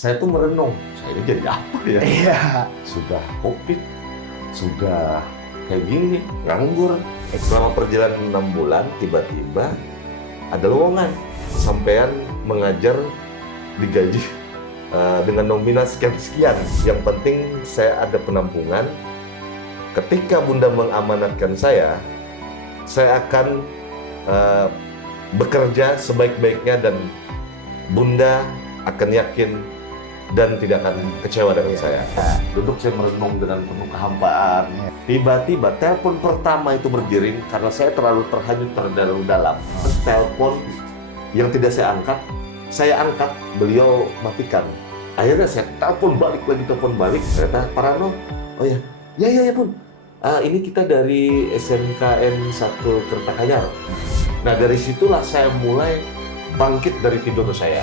saya tuh merenung, saya ini jadi apa ya? Iya. Sudah COVID, sudah kayak gini, nganggur. Selama perjalanan 6 bulan, tiba-tiba ada lowongan. Sampean mengajar digaji dengan nominal sekian-sekian. Yang penting saya ada penampungan. Ketika Bunda mengamanatkan saya akan bekerja sebaik-baiknya dan Bunda akan yakin dan tidak akan kecewa dengan saya. Duduk saya merenung dengan penuh kehampaan. Tiba-tiba telepon pertama itu berdering karena saya terlalu terhanyut terlalu dalam. Telepon yang tidak saya angkat, beliau matikan. Akhirnya saya telepon balik, ternyata Pak Rano, oh ya Bun, ini kita dari SMKN 1 Kertakanyar. Nah dari situlah saya mulai bangkit dari tidur saya.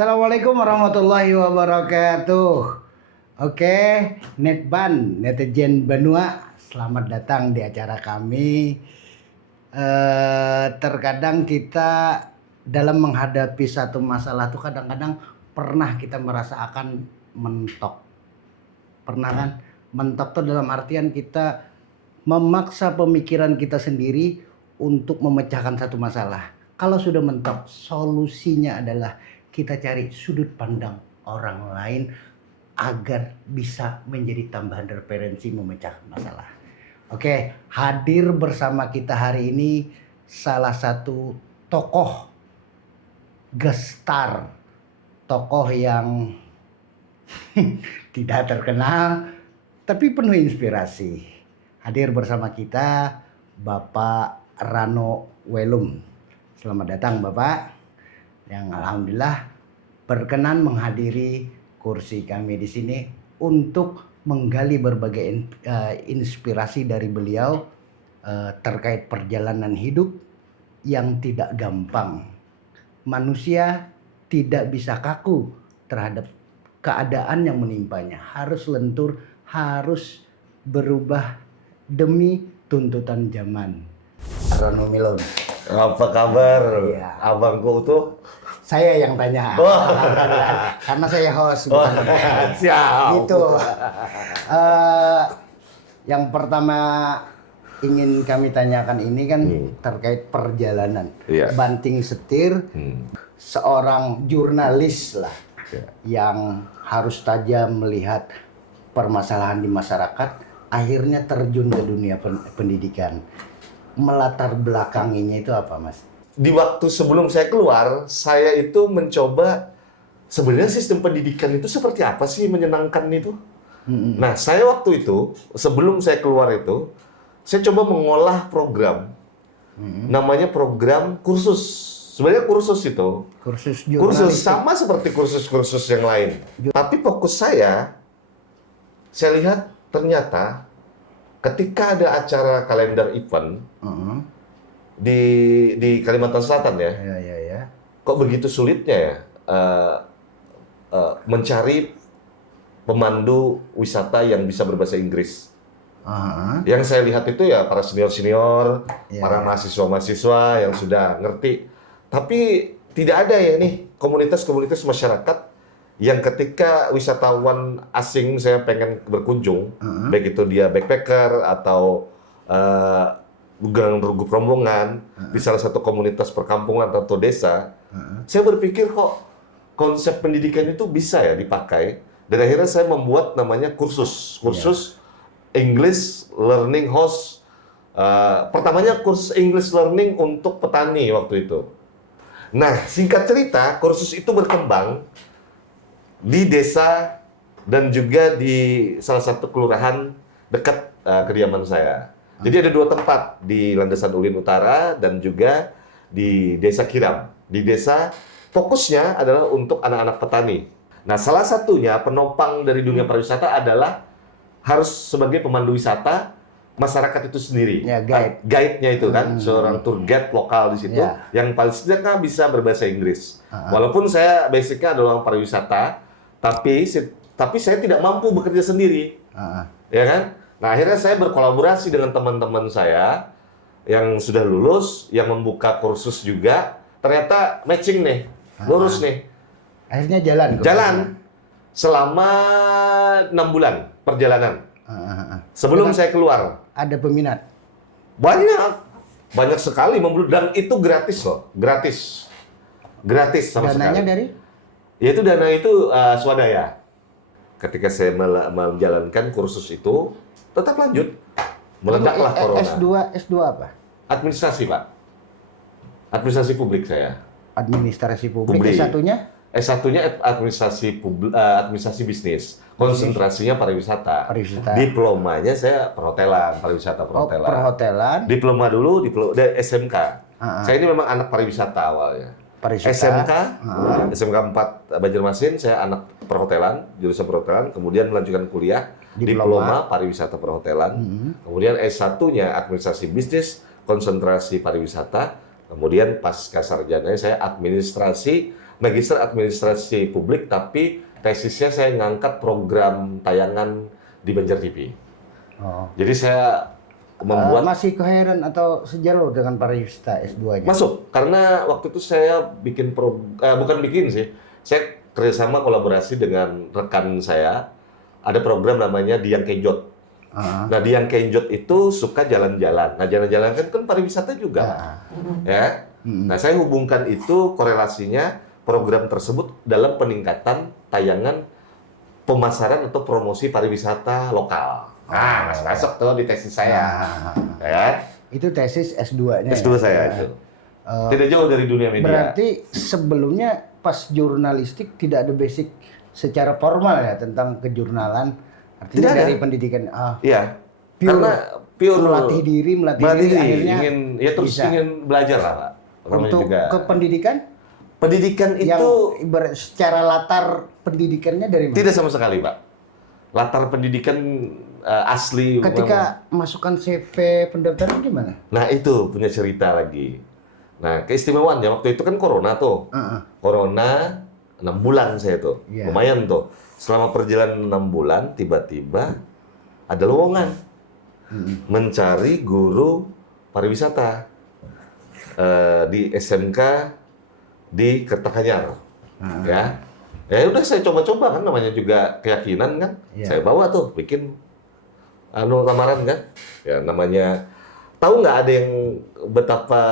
Assalamualaikum warahmatullahi wabarakatuh. Oke, netizen Benua, selamat datang di acara kami. Terkadang kita dalam menghadapi satu masalah tuh kadang-kadang pernah kita merasa akan mentok. Pernah kan? Mentok tuh dalam artian kita memaksa pemikiran kita sendiri untuk memecahkan satu masalah. Kalau sudah mentok, solusinya adalah kita cari sudut pandang orang lain agar bisa menjadi tambahan referensi memecahkan masalah. Oke, hadir bersama kita hari ini salah satu tokoh gestar, tokoh yang tidak terkenal tapi penuh inspirasi. Hadir bersama kita Bapak Rano Welum. Selamat datang Bapak, yang alhamdulillah berkenan menghadiri kursi kami di sini untuk menggali berbagai inspirasi dari beliau terkait perjalanan hidup yang tidak gampang. Manusia tidak bisa kaku terhadap keadaan yang menimpanya. Harus lentur, harus berubah demi tuntutan zaman. Rano Welum. Apa kabar? Iya. Abangku tuh? Saya yang tanya. Karena saya host. Siap. Gitu. Yang pertama ingin kami tanyakan ini kan terkait perjalanan. Iya. Banting setir, seorang jurnalis lah yang harus tajam melihat permasalahan di masyarakat, akhirnya terjun ke dunia pendidikan. Melatar belakanginya itu apa, Mas? Di waktu sebelum saya keluar, saya itu mencoba sebenarnya sistem pendidikan itu seperti apa sih, menyenangkan itu. Nah, saya waktu itu sebelum saya keluar itu, saya coba mengolah program, namanya program kursus. Sebenarnya kursus itu, kursus sama seperti kursus-kursus yang lain. Tapi fokus saya lihat ternyata ketika ada acara kalender event di Kalimantan Selatan ya, kok begitu sulitnya ya mencari pemandu wisata yang bisa berbahasa Inggris. Yang saya lihat itu ya para senior-senior, para mahasiswa-mahasiswa yang sudah ngerti. Tapi tidak ada ya nih komunitas-komunitas masyarakat yang ketika wisatawan asing saya pengen berkunjung, baik itu dia backpacker atau guru rombongan di salah satu komunitas perkampungan atau desa, saya berpikir kok konsep pendidikan itu bisa ya dipakai, dan akhirnya saya membuat namanya kursus English Learning Host. Pertamanya kursus English Learning untuk petani waktu itu. Nah, singkat cerita, kursus itu berkembang di desa dan juga di salah satu kelurahan dekat kediaman saya. Jadi ada 2 tempat, di Landasan Ulin Utara dan juga di Desa Kiram. Di desa fokusnya adalah untuk anak-anak petani. Nah, salah satunya penopang dari dunia pariwisata adalah harus sebagai pemandu wisata masyarakat itu sendiri. Ya, guide. Guide-nya itu kan, seorang tour guide lokal di situ yang paling setidaknya bisa berbahasa Inggris. Walaupun saya basicnya adalah orang pariwisata, tapi saya tidak mampu bekerja sendiri, ya kan? Nah, akhirnya saya berkolaborasi dengan teman-teman saya yang sudah lulus, yang membuka kursus juga, ternyata matching nih, lurus nih. Akhirnya jalan. Jalan selama 6 bulan perjalanan. Sebelum saya keluar. Ada peminat. Banyak sekali membeli dan itu gratis loh, gratis sama Dananya sekali. dari? Yaitu dana itu swadaya. Ketika saya menjalankan kursus itu, tetap lanjut. Meledaklah corona. S2 apa? Administrasi, Pak. Administrasi publik saya. Administrasi publik. Publik. S1-nya? S1-nya administrasi bisnis. Konsentrasinya pariwisata. Pariwisata. Diplomanya saya perhotelan, pariwisata perhotelan. Perhotelan. Diploma dulu, dari SMK. Saya ini memang anak pariwisata awalnya. SMK 4 Banjarmasin, saya anak perhotelan, jurusan perhotelan, kemudian melanjutkan kuliah, diploma pariwisata perhotelan, kemudian S1-nya administrasi bisnis, konsentrasi pariwisata, kemudian pasca sarjana saya magister administrasi publik, tapi tesisnya saya ngangkat program tayangan di Banjar TV. Jadi saya membuat masih koheran atau sejalur dengan pariwisata S2-nya? masuk karena waktu itu saya bikin bukan bikin sih, saya kerjasama kolaborasi dengan rekan saya, ada program namanya Dian Kenjot. Nah, Dian Kenjot itu suka jalan-jalan. Nah, jalan-jalan kan pariwisata juga, ya. Nah, saya hubungkan itu korelasinya program tersebut dalam peningkatan tayangan pemasaran atau promosi pariwisata lokal. Nah, masuk tuh di tesis saya. Ya. Itu tesis S2-nya. S2 saya itu. Tidak jauh dari dunia media. Berarti sebelumnya pas jurnalistik tidak ada basic secara formal ya tentang kejurnalan. Artinya Tidak ada. dari pendidikan. Iya. Pure, Karena pure melatih diri, akhirnya ingin belajar lah, Pak. Untuk ke pendidikan? Pendidikan itu secara latar pendidikannya dari mana? tidak sama sekali, Pak. Latar pendidikan asli. Ketika masukkan CV pendaftaran gimana? Nah, itu punya cerita lagi. Nah, keistimewaannya waktu itu kan corona tuh. Corona 6 bulan saya tuh. Yeah. Lumayan tuh. Selama perjalanan 6 bulan, tiba-tiba ada lowongan. Mencari guru pariwisata di SMK di Kertakanyar. Ya udah saya coba-coba kan, namanya juga keyakinan kan. Yeah. Saya bawa tuh bikin lamaran kan. Ya namanya tahu nggak ada yang betapa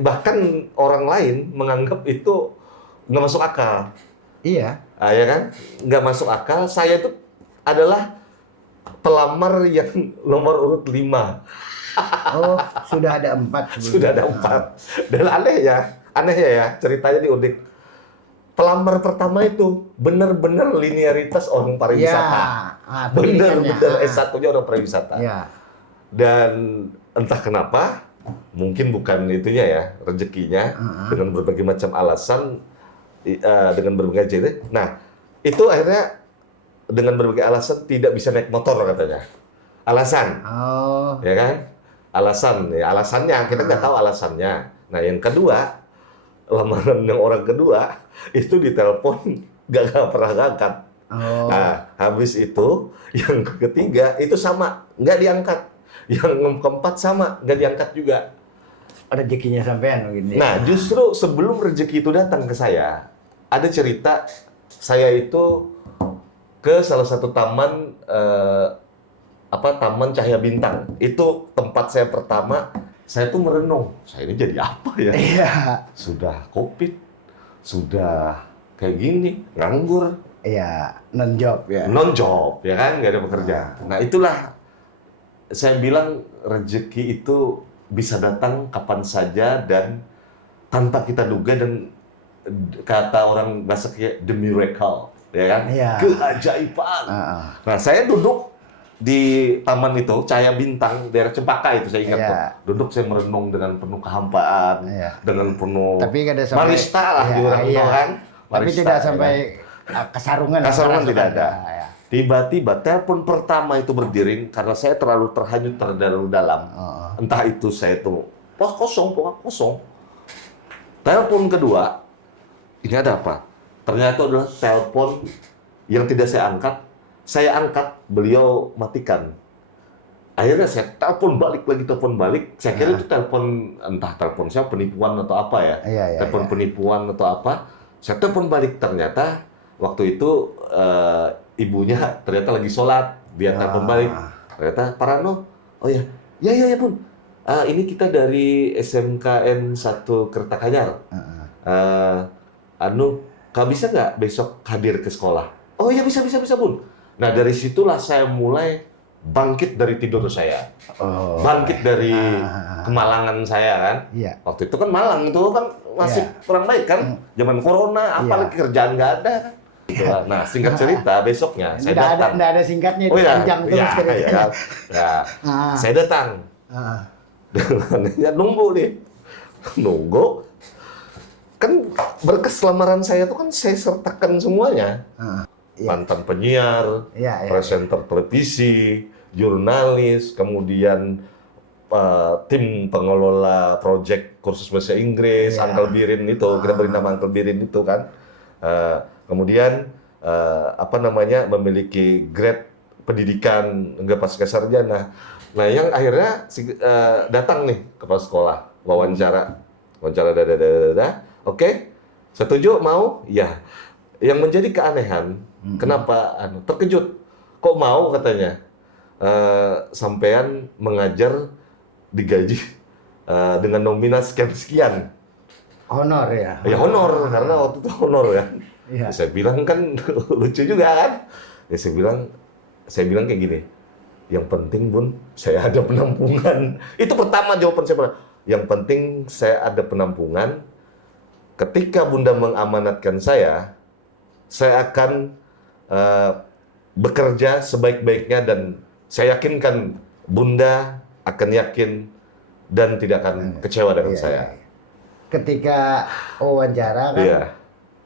bahkan orang lain menganggap itu nggak masuk akal. Iya. Ya kan? Nggak masuk akal. Saya itu adalah pelamar yang nomor urut 5. Oh, sudah ada 4 sebelumnya. Sudah ada 4. Dan aneh ya, ceritanya di unik. Pelamar pertama itu benar-benar linearitas orang pariwisata. Benar-benar S1-nya orang pariwisata. Ya. Dan entah kenapa, mungkin bukan itunya ya, rezekinya, dengan berbagai macam alasan, dengan berbagai cerita. Nah, itu akhirnya dengan berbagai alasan tidak bisa naik motor katanya. Alasan. Ya kan? Alasannya kita nggak tahu alasannya. Nah, yang kedua, lamaran yang orang kedua itu ditelepon nggak pernah ngangkat. Nah, habis itu yang ketiga itu sama, nggak diangkat. Yang keempat sama, nggak diangkat juga. Rezekinya sampean begini. Nah, justru sebelum rezeki itu datang ke saya, ada cerita saya itu ke salah satu taman Taman Cahaya Bintang. Itu tempat saya pertama. Saya tuh merenung, saya ini jadi apa ya? Iya. Sudah COVID, sudah kayak gini, nganggur. Iya, non-job ya. Non-job, ya kan? Nggak ada pekerjaan. Nah, itulah saya bilang rezeki itu bisa datang kapan saja dan tanpa kita duga, dan kata orang bahasa kayak the miracle, ya kan? Iya. Keajaiban. Nah, saya duduk di taman itu, Cahaya Bintang, daerah Cempaka itu saya ingat tuh. Duduk saya merenung dengan penuh kehampaan, dengan penuh marista lah di orang tua kan. Tapi tidak sampai kesarungan. Kasarungan tidak ada. Tiba-tiba telepon pertama itu berdering karena saya terlalu terhanyut terlalu dalam. Entah itu saya tuh pos kosong. Telepon kedua, ini ada apa? Ternyata adalah telepon yang tidak saya angkat. Saya angkat, beliau matikan. Akhirnya saya telepon balik. Saya kira itu telepon, entah telepon saya penipuan atau apa ya. Telepon penipuan atau apa. Saya telepon balik, ternyata waktu itu ibunya ternyata lagi sholat. Dia telepon balik. Ternyata Pak Rano, oh ya, ya Bun. Ini kita dari SMKN 1 Kertakanyar. Kau bisa nggak besok hadir ke sekolah? Oh iya bisa Bun. Nah dari situlah saya mulai bangkit dari tidur saya, bangkit dari kemalangan saya kan. Waktu itu kan Malang itu kan masih kurang baik kan, zaman corona, apalagi kerjaan nggak ada kan. Gitu lah. Nah singkat cerita besoknya saya datang. Nggak ada singkatnya, itu panjang terus ceritanya. Saya datang. Ya nunggu kan berkas lamaran saya itu kan saya sertakan semuanya. Mantan penyiar, presenter televisi, jurnalis, kemudian tim pengelola proyek kursus bahasa Inggris, Uncle Birin itu, kita beri nama Uncle Birin itu kan. Kemudian memiliki grade pendidikan enggak pasca sarjana. Nah, yang akhirnya datang nih kepala sekolah, wawancara. Oke, setuju, mau? Ya. Yang menjadi keanehan, kenapa terkejut? Kok mau katanya? Sampean mengajar digaji dengan nominal sekian. Honor ya? Ya honor, karena waktu itu honor kan. Saya bilang kan lucu juga kan. Ya, saya bilang kayak gini. Yang penting Bun, saya ada penampungan. Itu pertama jawaban saya. Yang penting saya ada penampungan. Ketika Bunda mengamanatkan saya akan bekerja sebaik-baiknya dan saya yakinkan Bunda akan yakin dan tidak akan kecewa dengan saya. Ketika wawancara kan,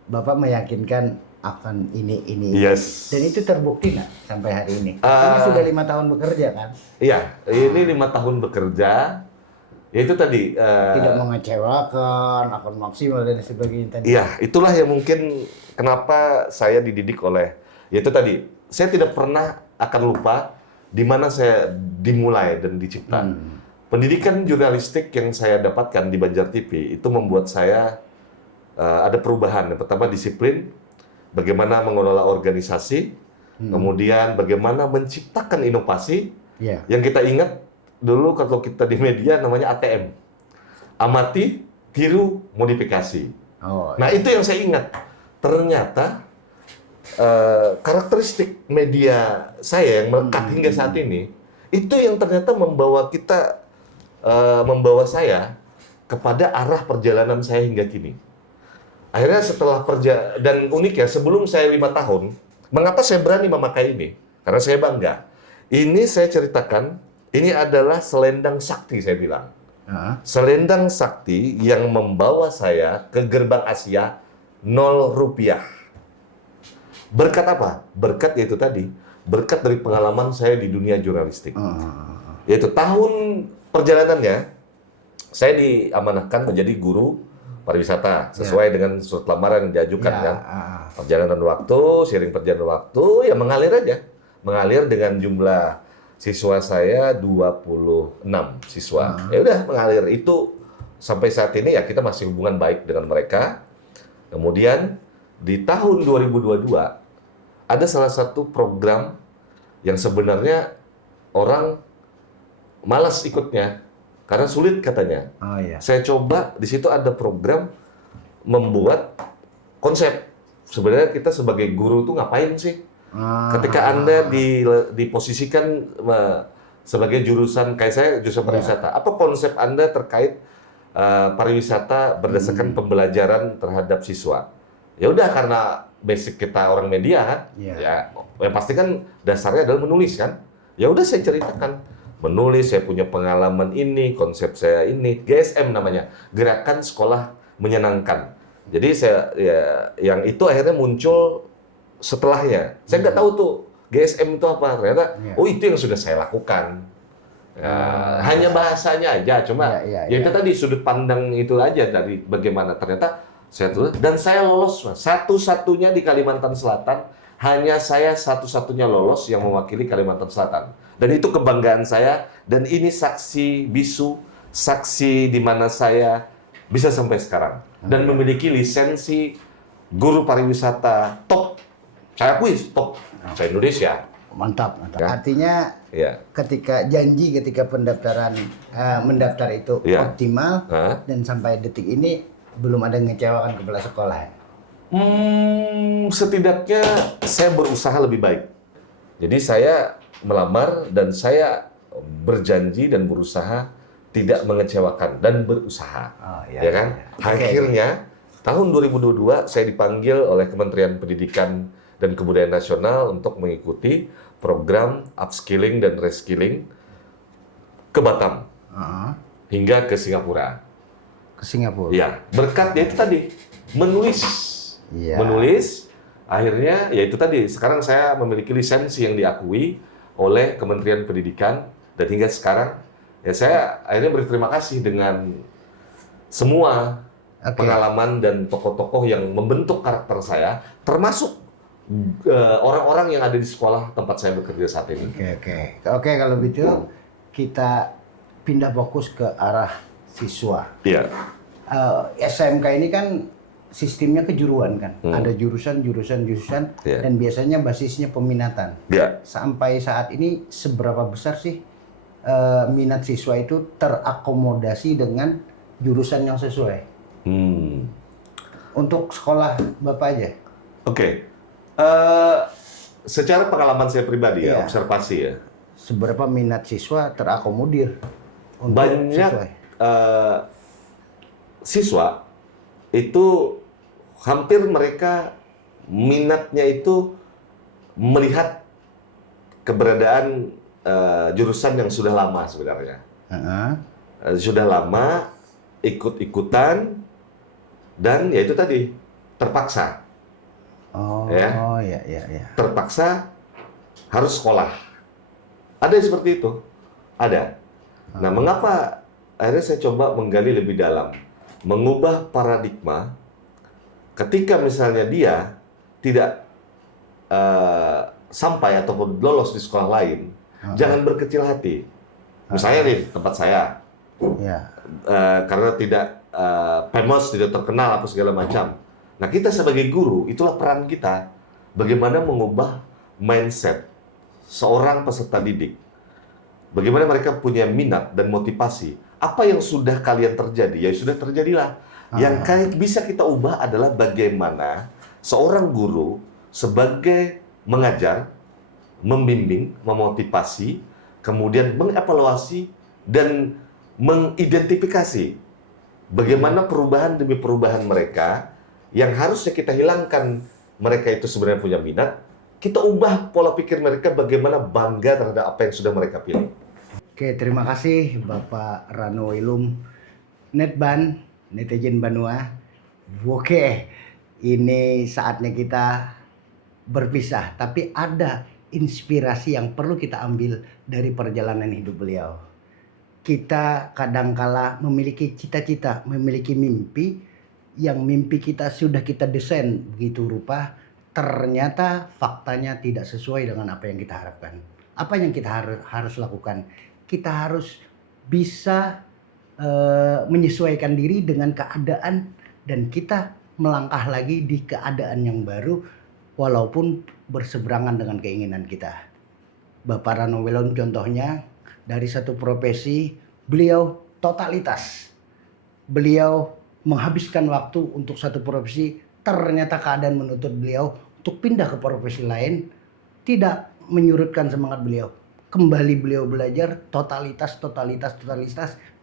Bapak meyakinkan akan ini. Yes. Dan itu terbukti nggak sampai hari ini? Karena sudah 5 tahun bekerja kan? Iya, ini 5 tahun bekerja. Ya itu tadi. Tidak mengecewakan, akan maksimal dan sebagainya tadi. Iya, itulah yang mungkin kenapa saya dididik oleh, yaitu tadi, saya tidak pernah akan lupa di mana saya dimulai dan dicipta. Pendidikan jurnalistik yang saya dapatkan di Banjar TV itu membuat saya ada perubahan. Yang pertama disiplin, bagaimana mengelola organisasi, kemudian bagaimana menciptakan inovasi. Yang kita ingat dulu kalau kita di media namanya ATM, amati, tiru, modifikasi. Nah itu yang saya ingat. Ternyata karakteristik media saya yang melekat hingga saat ini itu yang ternyata membawa saya kepada arah perjalanan saya hingga kini. Akhirnya setelah dan unik ya, sebelum saya 5 tahun, mengapa saya berani memakai ini? Karena saya bangga. Ini saya ceritakan, ini adalah selendang sakti saya bilang. Selendang sakti yang membawa saya ke gerbang Asia 0 rupiah. Berkat apa? Berkat yaitu tadi, berkat dari pengalaman saya di dunia jurnalistik. Yaitu tahun perjalanannya, saya diamanahkan menjadi guru pariwisata sesuai dengan surat lamaran yang diajukan kan. Perjalanan waktu, seiring perjalanan waktu, ya mengalir aja. Mengalir dengan jumlah siswa saya 26 siswa. Ya udah mengalir. Itu sampai saat ini ya kita masih hubungan baik dengan mereka. Kemudian di tahun 2022 ada salah satu program yang sebenarnya orang malas ikutnya karena sulit katanya. Saya coba di situ ada program membuat konsep. Sebenarnya kita sebagai guru tuh ngapain sih? Ketika Anda diposisikan sebagai jurusan kayak saya jurusan pariwisata, apa konsep Anda terkait pariwisata berdasarkan pembelajaran terhadap siswa? Ya udah karena basic kita orang media kan, ya pasti kan dasarnya adalah menulis kan. Ya udah saya ceritakan menulis, saya punya pengalaman ini, konsep saya ini, GSM namanya, Gerakan Sekolah Menyenangkan. Jadi saya yang itu akhirnya muncul setelahnya. Saya nggak tahu tuh GSM itu apa. Ternyata, oh itu yang sudah saya lakukan. Hanya bahasanya aja, cuma itu tadi sudut pandang itu aja dari bagaimana ternyata saya tulis dan saya lolos, Mas. Satu-satunya di Kalimantan Selatan, hanya saya satu-satunya lolos yang mewakili Kalimantan Selatan. Dan itu kebanggaan saya, dan ini saksi bisu, saksi di mana saya bisa sampai sekarang. Dan memiliki lisensi guru pariwisata top, saya akui top se-Indonesia. Mantap, mantap. Ya. Artinya Ya. ketika pendaftaran mendaftar itu Ya. optimal Hah? dan sampai detik ini belum ada yang mengecewakan kepala sekolah. Setidaknya saya berusaha lebih baik. Jadi saya melamar dan saya berjanji dan berusaha tidak mengecewakan dan berusaha. Oh, Ya kan? Oke. Akhirnya tahun 2022 saya dipanggil oleh Kementerian Pendidikan dan Kebudayaan Nasional untuk mengikuti program upskilling dan reskilling ke Batam hingga ke Singapura. Ke Singapura. Ya, berkatnya itu tadi menulis. Iya. Menulis, akhirnya ya itu tadi. Sekarang saya memiliki lisensi yang diakui oleh Kementerian Pendidikan dan hingga sekarang ya saya akhirnya berterima kasih dengan semua pengalaman dan tokoh-tokoh yang membentuk karakter saya, termasuk orang-orang yang ada di sekolah tempat saya bekerja saat ini. Oke, kalau begitu kita pindah fokus ke arah siswa. Iya. SMK ini kan sistemnya kejuruan kan, ada jurusan, Iya. dan biasanya basisnya peminatan. Iya. Sampai saat ini seberapa besar sih minat siswa itu terakomodasi dengan jurusan yang sesuai? Untuk sekolah Bapak aja. Oke. Secara pengalaman saya pribadi ya, Iya. observasi ya. Seberapa minat siswa terakomodir untuk Banyak sesuai? Siswa itu hampir mereka minatnya itu melihat keberadaan jurusan yang sudah lama sebenarnya. Sudah lama ikut-ikutan dan ya itu tadi terpaksa. Oh, Ya. iya. Terpaksa harus sekolah. Ada yang seperti itu? Ada. Nah, mengapa akhirnya saya coba menggali lebih dalam, mengubah paradigma ketika misalnya dia tidak sampai ataupun lolos di sekolah lain, jangan berkecil hati. Misalnya nih tempat saya, Ya. karena tidak famous, tidak terkenal apa segala macam. Nah, kita sebagai guru, itulah peran kita. Bagaimana mengubah mindset seorang peserta didik. Bagaimana mereka punya minat dan motivasi. Apa yang sudah kalian terjadi, ya sudah terjadilah. Yang bisa kita ubah adalah bagaimana seorang guru sebagai mengajar, membimbing, memotivasi, kemudian mengevaluasi dan mengidentifikasi bagaimana perubahan demi perubahan mereka yang harusnya kita hilangkan. Mereka itu sebenarnya punya minat, kita ubah pola pikir mereka bagaimana bangga terhadap apa yang sudah mereka pilih. Oke, terima kasih Bapak Rano Wilum, Netban, netizen Banua. Oke, ini saatnya kita berpisah, tapi ada inspirasi yang perlu kita ambil dari perjalanan hidup beliau. Kita kadangkala memiliki cita-cita, memiliki mimpi, yang mimpi kita sudah kita desain begitu rupa, ternyata faktanya tidak sesuai dengan apa yang kita harapkan. Apa yang kita harus lakukan? Kita harus bisa menyesuaikan diri dengan keadaan dan kita melangkah lagi di keadaan yang baru walaupun berseberangan dengan keinginan kita. Bapak Rano Wilum contohnya, dari satu profesi beliau totalitas. Beliau menghabiskan waktu untuk satu profesi, ternyata keadaan menuntut beliau untuk pindah ke profesi lain, tidak menyurutkan semangat beliau. Kembali beliau belajar totalitas,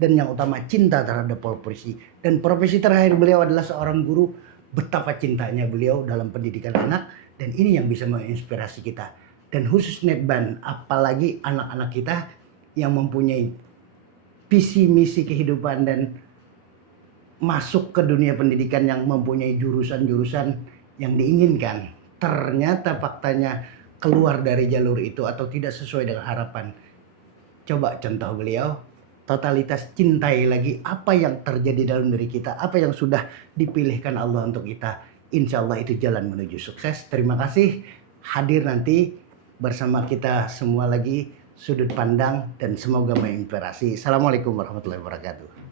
dan yang utama cinta terhadap profesi. Dan profesi terakhir beliau adalah seorang guru. Betapa cintanya beliau dalam pendidikan anak, dan ini yang bisa menginspirasi kita. Dan khusus Netban, apalagi anak-anak kita yang mempunyai visi misi kehidupan dan masuk ke dunia pendidikan yang mempunyai jurusan-jurusan yang diinginkan. Ternyata faktanya keluar dari jalur itu atau tidak sesuai dengan harapan. Coba contoh beliau, totalitas, cintai lagi apa yang terjadi dalam diri kita, apa yang sudah dipilihkan Allah untuk kita. Insya Allah itu jalan menuju sukses. Terima kasih hadir nanti bersama kita semua lagi sudut pandang dan semoga menginspirasi. Assalamualaikum warahmatullahi wabarakatuh.